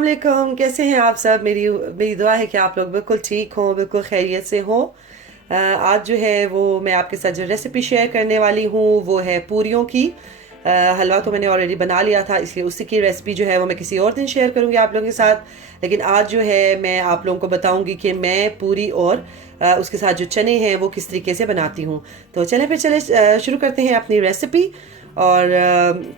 वालेकुम, कैसे हैं आप सब। मेरी मेरी दुआ है कि आप लोग बिल्कुल ठीक हों, बिल्कुल खैरियत से हों। आज जो है वो मैं आपके साथ जो रेसिपी शेयर करने वाली हूँ वो है पूरियों की। हलवा तो मैंने ऑलरेडी बना लिया था, इसलिए उसी की रेसिपी जो है वो मैं किसी और दिन शेयर करूँगी आप लोगों के साथ। लेकिन आज जो है मैं आप लोगों को बताऊँगी कि मैं पूरी और उसके साथ जो चने हैं वो किस तरीके से बनाती हूँ। तो चले शुरू करते हैं अपनी रेसिपी। और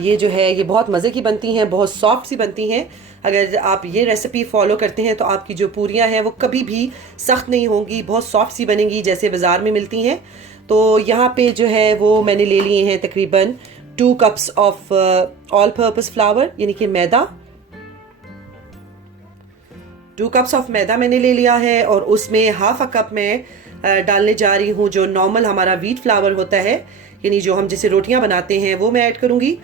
ये जो है ये बहुत मज़े की बनती हैं, बहुत सॉफ्ट सी बनती हैं। अगर आप ये रेसिपी फॉलो करते हैं तो आपकी जो पूरियां हैं वो कभी भी सख्त नहीं होंगी, बहुत सॉफ्ट सी बनेंगी जैसे बाज़ार में मिलती हैं। तो यहाँ पे जो है वो मैंने ले लिए हैं तकरीबन 2 cups of all purpose flower, यानी कि मैदा। 2 कप्स ऑफ मैदा मैंने ले लिया है और उसमें हाफ अ कप में डालने जा रही हूँ जो नॉर्मल हमारा व्हीट फ्लावर होता है, यानी जो हम जैसे रोटियां बनाते हैं वो मैं ऐड करूँगी।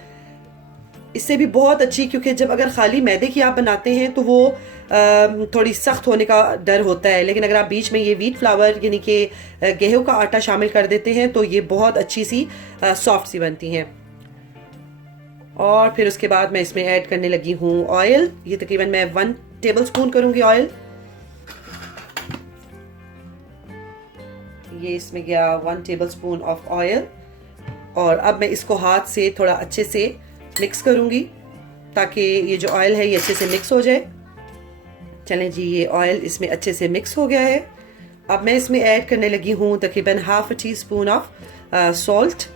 इससे भी बहुत अच्छी, क्योंकि जब अगर खाली मैदे की आप बनाते हैं तो वो थोड़ी सख्त होने का डर होता है, लेकिन अगर आप बीच में ये व्हीट फ्लावर यानी कि गेहूं का आटा शामिल कर देते हैं तो ये बहुत अच्छी सी सॉफ्ट सी बनती हैं। और फिर उसके बाद मैं इसमें ऐड करने लगी हूँ ऑयल। ये तकरीबन मैं 1 टेबल स्पून करूँगी ऑयल। ये इसमें गया 1 टेबल स्पून ऑफ ऑयल। और अब मैं इसको हाथ से थोड़ा अच्छे से मिक्स करूंगी ताकि ये जो ऑयल है ये अच्छे से मिक्स हो जाए। चलें जी, ये ऑयल इसमें अच्छे से मिक्स हो गया है। अब मैं इसमें ऐड करने लगी हूँ तकरीबन half tea spoon of salt.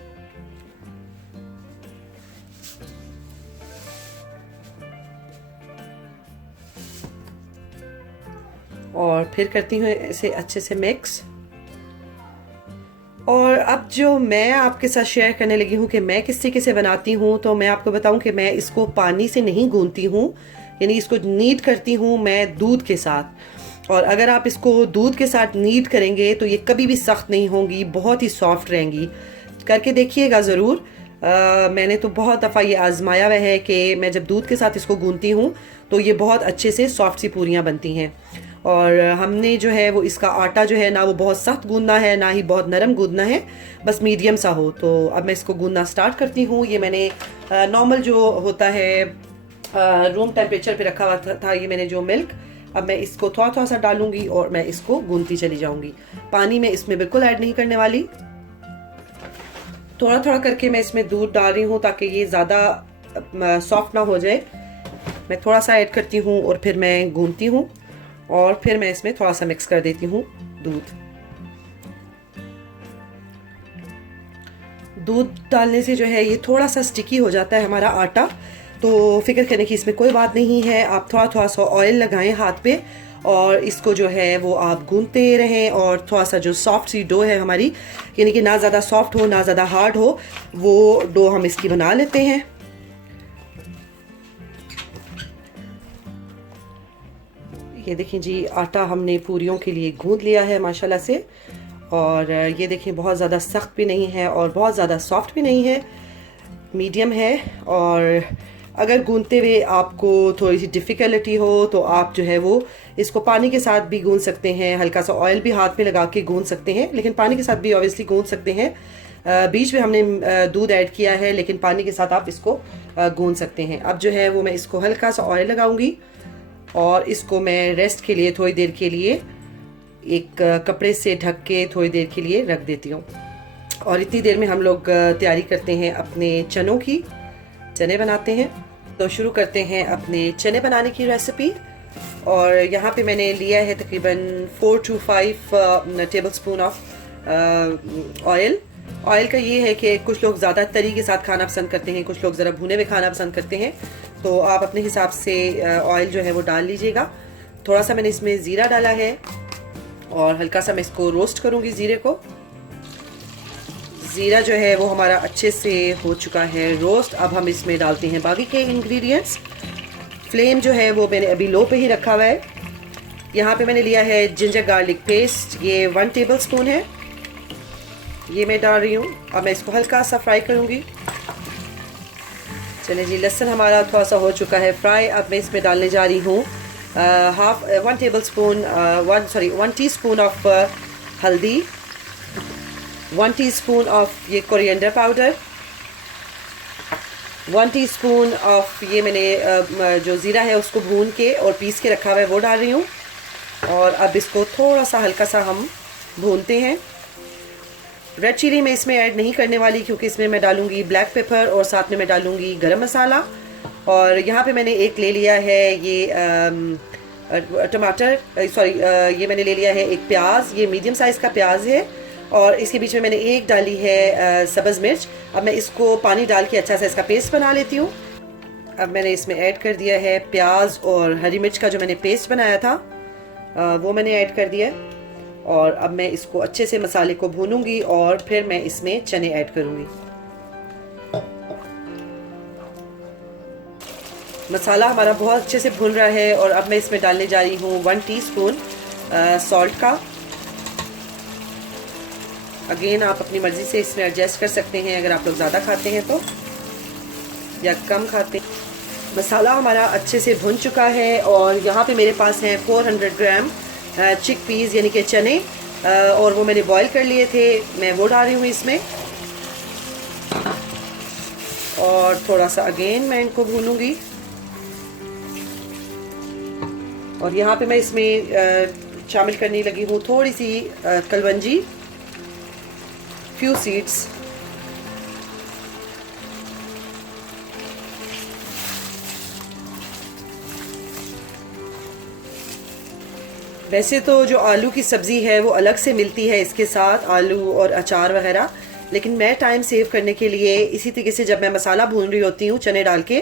और फिर करती हूँ इसे अच्छे से मिक्स। और अब जो मैं आपके साथ शेयर करने लगी हूँ कि मैं किस तरीके से बनाती हूँ, तो मैं आपको बताऊँ कि मैं इसको पानी से नहीं गूंथती हूँ, यानी इसको नीड करती हूँ मैं दूध के साथ। और अगर आप इसको दूध के साथ नीड करेंगे तो ये कभी भी सख्त नहीं होंगी, बहुत ही सॉफ्ट रहेंगी। करके देखिएगा ज़रूर। मैंने तो बहुत दफ़ा ये आजमाया हुआ है कि मैं जब दूध के साथ इसको गूंथती हूँ तो ये बहुत अच्छे से सॉफ्ट सी पूरियाँ बनती हैं। और हमने जो है वो इसका आटा जो है ना वो बहुत सख्त गूंदना है ना ही बहुत नरम गूंदना है, बस मीडियम सा हो। तो अब मैं इसको गूंदना स्टार्ट करती हूँ। ये मैंने नॉर्मल जो होता है रूम टेम्परेचर पे रखा हुआ था ये मैंने जो मिल्क। अब मैं इसको थोड़ा थोड़ा सा डालूंगी और मैं इसको गूंदती चली जाऊंगी। पानी में इसमें बिल्कुल ऐड नहीं करने वाली। थोड़ा थोड़ा करके मैं इसमें दूध डाल रही हूँ ताकि ये ज़्यादा सॉफ्ट ना हो जाए। मैं थोड़ा सा ऐड करती हूँ और फिर मैं गूंदती हूँ और फिर मैं इसमें थोड़ा सा मिक्स कर देती हूँ दूध। दूध डालने से जो है ये थोड़ा सा स्टिकी हो जाता है हमारा आटा, तो फिक्र करने की इसमें कोई बात नहीं है। आप थोड़ा थोड़ा सा ऑयल लगाएं हाथ पे और इसको जो है वो आप गूंथते रहें। और थोड़ा सा जो सॉफ्ट सी डो है हमारी, यानी कि ना ज़्यादा सॉफ्ट हो ना ज़्यादा हार्ड हो, वो डो हम इसकी बना लेते हैं। ये देखें जी, आटा हमने पूरियों के लिए गूंद लिया है माशाल्लाह से। और ये देखें बहुत ज़्यादा सख्त भी नहीं है और बहुत ज़्यादा सॉफ्ट भी नहीं है, मीडियम है। और अगर गूंदते हुए आपको थोड़ी सी डिफ़िकल्टी हो तो आप जो है वो इसको पानी के साथ भी गूंद सकते हैं, हल्का सा ऑयल भी हाथ में लगा के गूंद सकते हैं, लेकिन पानी के साथ भी ऑब्वियसली गूंद सकते हैं। बीच में हमने दूध ऐड किया है, लेकिन पानी के साथ आप इसको गूंद सकते हैं। अब जो है वो मैं इसको हल्का सा ऑयल लगाऊंगी और इसको मैं रेस्ट के लिए थोड़ी देर के लिए एक कपड़े से ढक के थोड़ी देर के लिए रख देती हूँ। और इतनी देर में हम लोग तैयारी करते हैं अपने चनों की। चने बनाते हैं, तो शुरू करते हैं अपने चने बनाने की रेसिपी। और यहाँ पे मैंने लिया है तकरीबन 4 to 5 table spoon of oil. Oil का ये है कि कुछ लोग ज़्यादा तरी के साथ खाना पसंद करते हैं, कुछ लोग ज़रा भुने हुए खाना पसंद करते हैं, तो आप अपने हिसाब से ऑयल जो है वो डाल लीजिएगा। थोड़ा सा मैंने इसमें ज़ीरा डाला है और हल्का सा मैं इसको रोस्ट करूँगी ज़ीरे को। ज़ीरा जो है वो हमारा अच्छे से हो चुका है रोस्ट। अब हम इसमें डालते हैं बाकी के इंग्रेडिएंट्स। फ्लेम जो है वो मैंने अभी लो पे ही रखा हुआ है। यहाँ पे मैंने लिया है जिंजर गार्लिक पेस्ट, ये 1 टेबल स्पून है, ये मैं डाल रही हूँ। अब मैं इसको हल्का सा फ्राई करूँगी। चलिए जी, लहसुन हमारा थोड़ा सा हो चुका है फ्राई। अब मैं इसमें डालने जा रही हूँ 1 टीस्पून ऑफ हल्दी, 1 टीस्पून ऑफ ये कोरिएंडर पाउडर, 1 टीस्पून ऑफ ये मैंने जो ज़ीरा है उसको भून के और पीस के रखा हुआ है वो डाल रही हूँ। और अब इसको थोड़ा सा हल्का सा हम भूनते हैं। रेड चिली मैं इसमें ऐड नहीं करने वाली क्योंकि इसमें मैं डालूंगी ब्लैक पेपर और साथ में मैं डालूंगी गरम मसाला। और यहाँ पे मैंने एक ले लिया है ये टमाटर, सॉरी ये मैंने ले लिया है एक प्याज, ये मीडियम साइज़ का प्याज है। और इसके बीच में मैंने एक डाली है सब्ज़ मिर्च। अब मैं इसको पानी डाल के अच्छा सा इसका पेस्ट बना लेती हूँ। अब मैंने इसमें ऐड कर दिया है प्याज और हरी मिर्च का जो मैंने पेस्ट बनाया था वो मैंने ऐड कर दिया है। और अब मैं इसको अच्छे से मसाले को भूनूंगी और फिर मैं इसमें चने ऐड करूंगी। मसाला हमारा बहुत अच्छे से भून रहा है और अब मैं इसमें डालने जा रही हूँ 1 टीस्पून सॉल्ट का। अगेन आप अपनी मर्ज़ी से इसमें एडजस्ट कर सकते हैं अगर आप लोग ज़्यादा खाते हैं तो, या कम खाते हैं। मसाला हमारा अच्छे से भुन चुका है और यहाँ पे मेरे पास है 400 ग्राम चिक पीस यानी कि चने, और वो मैंने बॉईल कर लिए थे, मैं वो डाल रही हूँ इसमें। और थोड़ा सा अगेन मैं इनको भूनूंगी। और यहाँ पे मैं इसमें शामिल करने लगी हूँ थोड़ी सी कलवंजी, फ्यू सीड्स। वैसे तो जो आलू की सब्ज़ी है वो अलग से मिलती है इसके साथ, आलू और अचार वगैरह, लेकिन मैं टाइम सेव करने के लिए इसी तरीके से जब मैं मसाला भून रही होती हूँ चने डाल के,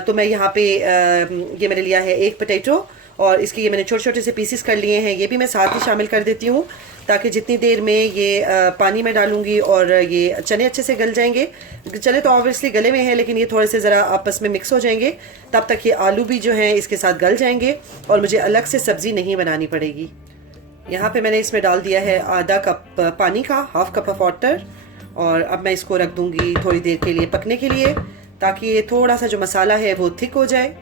तो मैं यहाँ पे ये मैंने लिया है एक पोटैटो और इसके ये मैंने छोटे छोटे से पीसेस कर लिए हैं, ये भी मैं साथ ही शामिल कर देती हूँ ताकि जितनी देर में ये पानी में डालूंगी और ये चने अच्छे से गल जाएंगे। चने तो ऑब्वियसली गले में हैं लेकिन ये थोड़े से ज़रा आपस में मिक्स हो जाएंगे, तब तक ये आलू भी जो हैं इसके साथ गल जाएंगे और मुझे अलग से सब्ज़ी नहीं बनानी पड़ेगी। यहाँ पे मैंने इसमें डाल दिया है आधा कप पानी का, हाफ कप ऑफ वाटर। और अब मैं इसको रख दूँगी थोड़ी देर के लिए पकने के लिए ताकि ये थोड़ा सा जो मसाला है वो थिक हो जाए।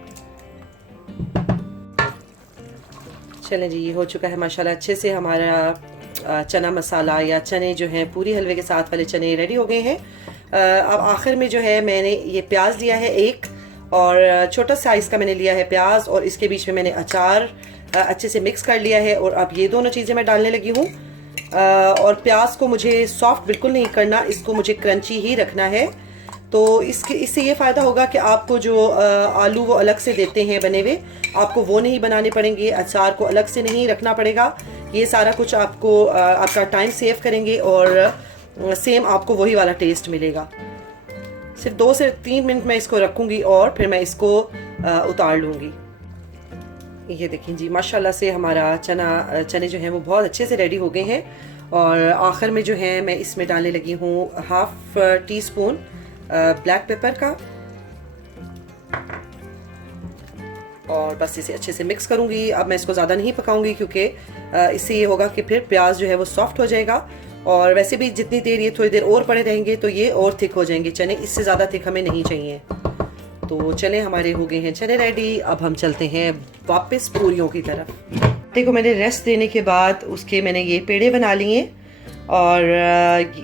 चलें जी, ये हो चुका है माशाल्लाह अच्छे से हमारा चना मसाला या चने जो हैं पूरी हलवे के साथ वाले चने रेडी हो गए हैं। अब आखिर में जो है मैंने ये प्याज लिया है एक, और छोटा साइज़ का मैंने लिया है प्याज, और इसके बीच में मैंने अचार अच्छे से मिक्स कर लिया है। और अब ये दोनों चीज़ें मैं डालने लगी हूँ। और प्याज को मुझे सॉफ्ट बिल्कुल नहीं करना, इसको मुझे क्रंची ही रखना है। तो इससे ये फ़ायदा होगा कि आपको जो आलू वो अलग से देते हैं बने हुए, आपको वो नहीं बनाने पड़ेंगे, अचार को अलग से नहीं रखना पड़ेगा। ये सारा कुछ आपको आपका टाइम सेव करेंगे और सेम आपको वही वाला टेस्ट मिलेगा। सिर्फ 2 से 3 मिनट मैं इसको रखूँगी और फिर मैं इसको उतार लूँगी। ये देखें जी, माशाल्लाह से हमारा चने जो हैं वो बहुत अच्छे से रेडी हो गए हैं। और आखिर में जो है मैं इसमें डालने लगी हूँ हाफ टीस्पून ब्लैक पेपर का, और बस इसे अच्छे से मिक्स करूँगी। अब मैं इसको ज़्यादा नहीं पकाऊंगी क्योंकि इससे ये होगा कि फिर प्याज जो है वो सॉफ्ट हो जाएगा, और वैसे भी जितनी देर ये थोड़ी देर और पड़े रहेंगे तो ये और थिक हो जाएंगे चने, इससे ज़्यादा थिक हमें नहीं चाहिए। तो चले, हमारे हो गए हैं चने रेडी। अब हम चलते हैं वापस पूरियों की तरफ। देखो, मैंने रेस्ट देने के बाद उसके मैंने ये पेड़े बना लिए, और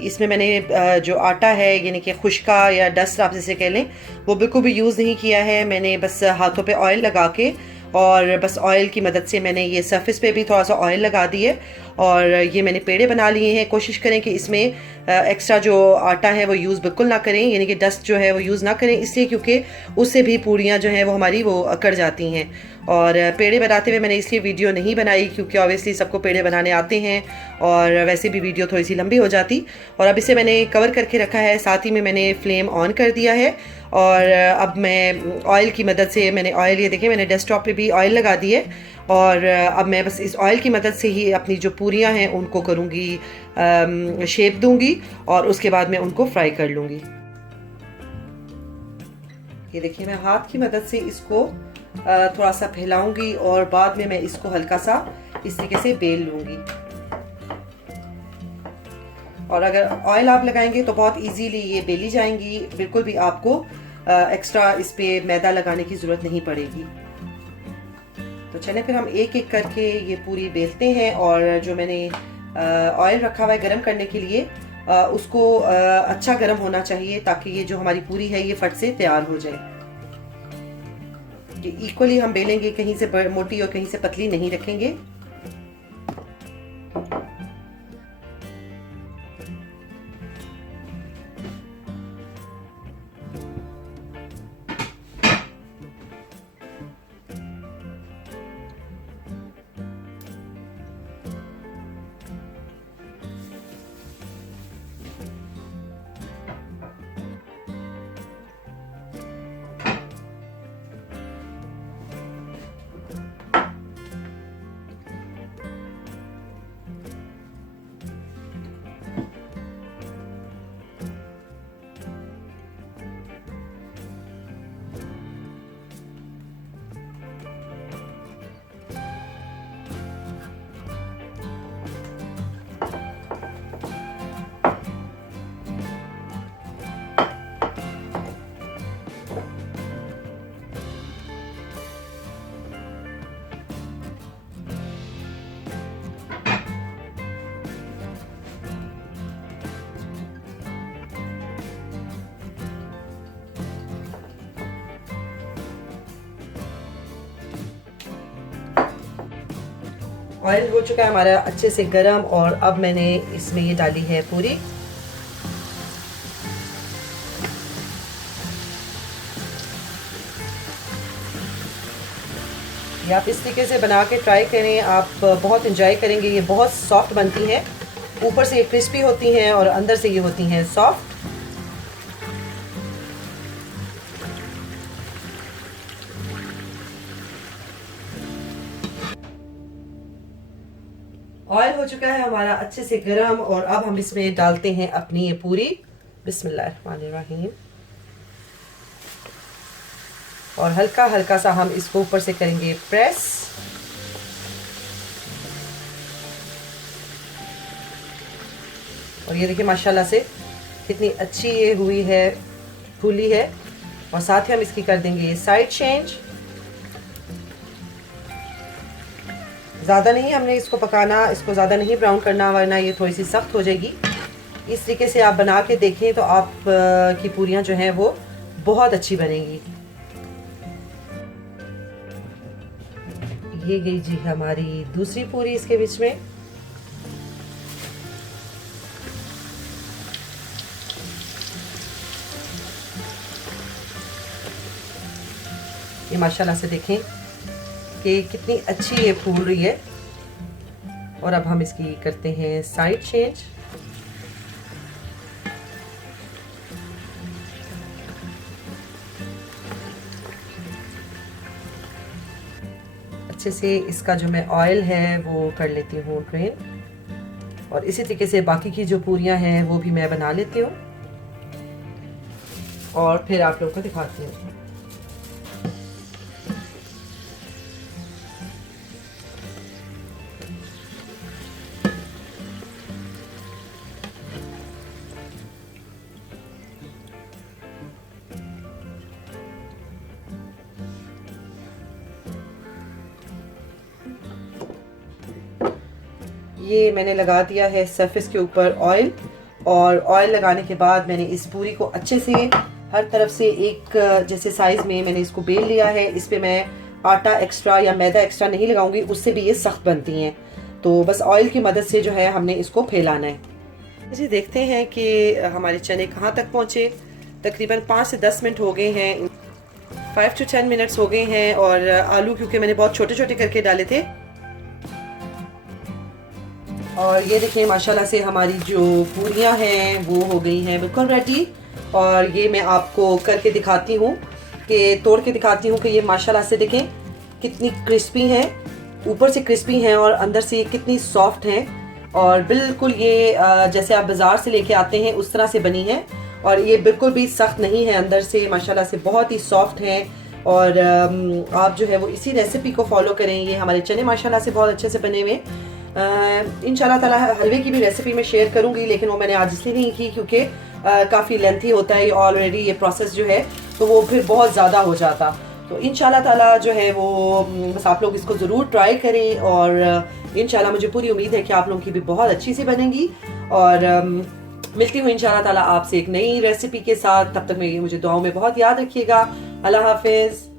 इसमें मैंने जो आटा है यानी कि खुश्का या डस्ट आप जैसे कह लें, वो बिल्कुल भी यूज़ नहीं किया है। मैंने बस हाथों पे ऑयल लगा के, और बस ऑयल की मदद से मैंने ये सरफेस पे भी थोड़ा सा ऑयल लगा दिए और ये मैंने पेड़े बना लिए हैं। कोशिश करें कि इसमें एक्स्ट्रा जो आटा है वो यूज़ बिल्कुल ना करें, यानी कि डस्ट जो है वो यूज़ ना करें, इसलिए क्योंकि उससे भी पूरियाँ जो हैं वो हमारी वो अकड़ जाती हैं। और पेड़े बनाते हुए मैंने इसलिए वीडियो नहीं बनाई क्योंकि ऑब्वियसली सबको पेड़े बनाने आते हैं और वैसे भी वीडियो थोड़ी सी लंबी हो जाती। और अब इसे मैंने कवर करके रखा है, साथ ही में मैंने फ्लेम ऑन कर दिया है। और अब मैं ऑयल की मदद से, मैंने ऑयल, ये देखिए मैंने डेस्कटॉप पे भी ऑयल लगा दी है, और अब मैं बस इस ऑयल की मदद से ही अपनी जो पूरियाँ हैं उनको करूँगी, शेप दूँगी और उसके बाद मैं उनको फ्राई कर लूँगी। ये देखिए मैं हाथ की मदद से इसको थोड़ा सा फैलाऊंगी और बाद में मैं इसको हल्का सा इस तरीके से बेल लूँगी। और अगर ऑयल आप लगाएंगे तो बहुत इजीली ये बेली जाएंगी, बिल्कुल भी आपको एक्स्ट्रा इस पे मैदा लगाने की ज़रूरत नहीं पड़ेगी। तो चलें फिर हम एक एक करके ये पूरी बेलते हैं। और जो मैंने ऑयल रखा हुआ है गरम करने के लिए, उसको अच्छा गर्म होना चाहिए ताकि ये जो हमारी पूरी है ये फट से तैयार हो जाए। ये इक्वली हम बेलेंगे, कहीं से मोटी और कहीं से पतली नहीं रखेंगे। ऑयल हो चुका है हमारा अच्छे से गरम और अब मैंने इसमें ये डाली है पूरी। ये आप इस तरीके से बना के ट्राई करें, आप बहुत इंजॉय करेंगे। ये बहुत सॉफ्ट बनती हैं, ऊपर से ये क्रिस्पी होती हैं और अंदर से ये होती हैं सॉफ्ट। ऑयल हो चुका है हमारा अच्छे से गरम और अब हम इसमें डालते हैं अपनी ये पूरी। बिस्मिल्लाहिर्रहमानिर्रहीम। और हल्का हल्का सा हम इसको ऊपर से करेंगे प्रेस। और ये देखिए माशाल्लाह से कितनी अच्छी ये हुई है, फूली है। और साथ ही हम इसकी कर देंगे ये साइड चेंज। ज़्यादा नहीं हमने इसको पकाना, इसको ज़्यादा नहीं ब्राउन करना, वरना ये थोड़ी सी सख्त हो जाएगी। इस तरीके से आप बना के देखें तो आप की पूरियां जो हैं वो बहुत अच्छी बनेंगी। ये गई जी हमारी दूसरी पूरी इसके बीच में। ये माशाल्लाह से देखें कि कितनी अच्छी ये फूल रही है। और अब हम इसकी करते हैं साइड चेंज। अच्छे से इसका जो मैं ऑयल है वो कर लेती हूँ ड्रेन। और इसी तरीके से बाकी की जो पूरियां हैं वो भी मैं बना लेती हूँ और फिर आप लोगों को दिखाती हूँ। ये मैंने लगा दिया है सरफेस के ऊपर ऑयल। और ऑयल लगाने के बाद मैंने इस पूरी को अच्छे से हर तरफ से एक जैसे साइज में मैंने इसको बेल लिया है। इस पे मैं आटा एक्स्ट्रा या मैदा एक्स्ट्रा नहीं लगाऊंगी, उससे भी ये सख्त बनती हैं। तो बस ऑयल की मदद से जो है हमने इसको फैलाना है। जी देखते हैं कि हमारे चने कहाँ तक पहुँचे। तकरीबन 5 से 10 मिनट हो गए हैं, 5 to 10 मिनट्स हो गए हैं। और आलू क्योंकि मैंने बहुत छोटे छोटे करके डाले थे। और ये देखिए माशाल्लाह से हमारी जो पूरियां हैं वो हो गई हैं बिल्कुल रेडी। और ये मैं आपको करके दिखाती हूँ, कि तोड़ के दिखाती हूँ कि ये माशाल्लाह से देखें कितनी क्रिस्पी हैं, ऊपर से क्रिस्पी हैं और अंदर से कितनी सॉफ्ट हैं। और बिल्कुल ये जैसे आप बाज़ार से लेके आते हैं उस तरह से बनी है। और ये बिल्कुल भी सख्त नहीं है, अंदर से माशाल्लाह से बहुत ही सॉफ्ट हैं। और आप जो है वो इसी रेसिपी को फॉलो करें। ये हमारे चने माशाल्लाह से बहुत अच्छे से बने हुए। इंशाल्लाह ताला हलवे की भी रेसिपी मैं शेयर करूंगी, लेकिन वो मैंने आज इसलिए नहीं की क्योंकि काफ़ी लेंथी होता है ऑलरेडी ये प्रोसेस जो है, तो वो फिर बहुत ज़्यादा हो जाता। तो इंशाल्लाह ताला जो है वो बस आप लोग इसको ज़रूर ट्राई करें। और इंशाल्लाह मुझे पूरी उम्मीद है कि आप लोगों की भी बहुत अच्छी सी बनेंगी। और मिलती हूँ इंशाल्लाह ताला आपसे एक नई रेसिपी के साथ। तब तक मुझे दुआओं में बहुत याद रखिएगा। अल्लाह हाफिज।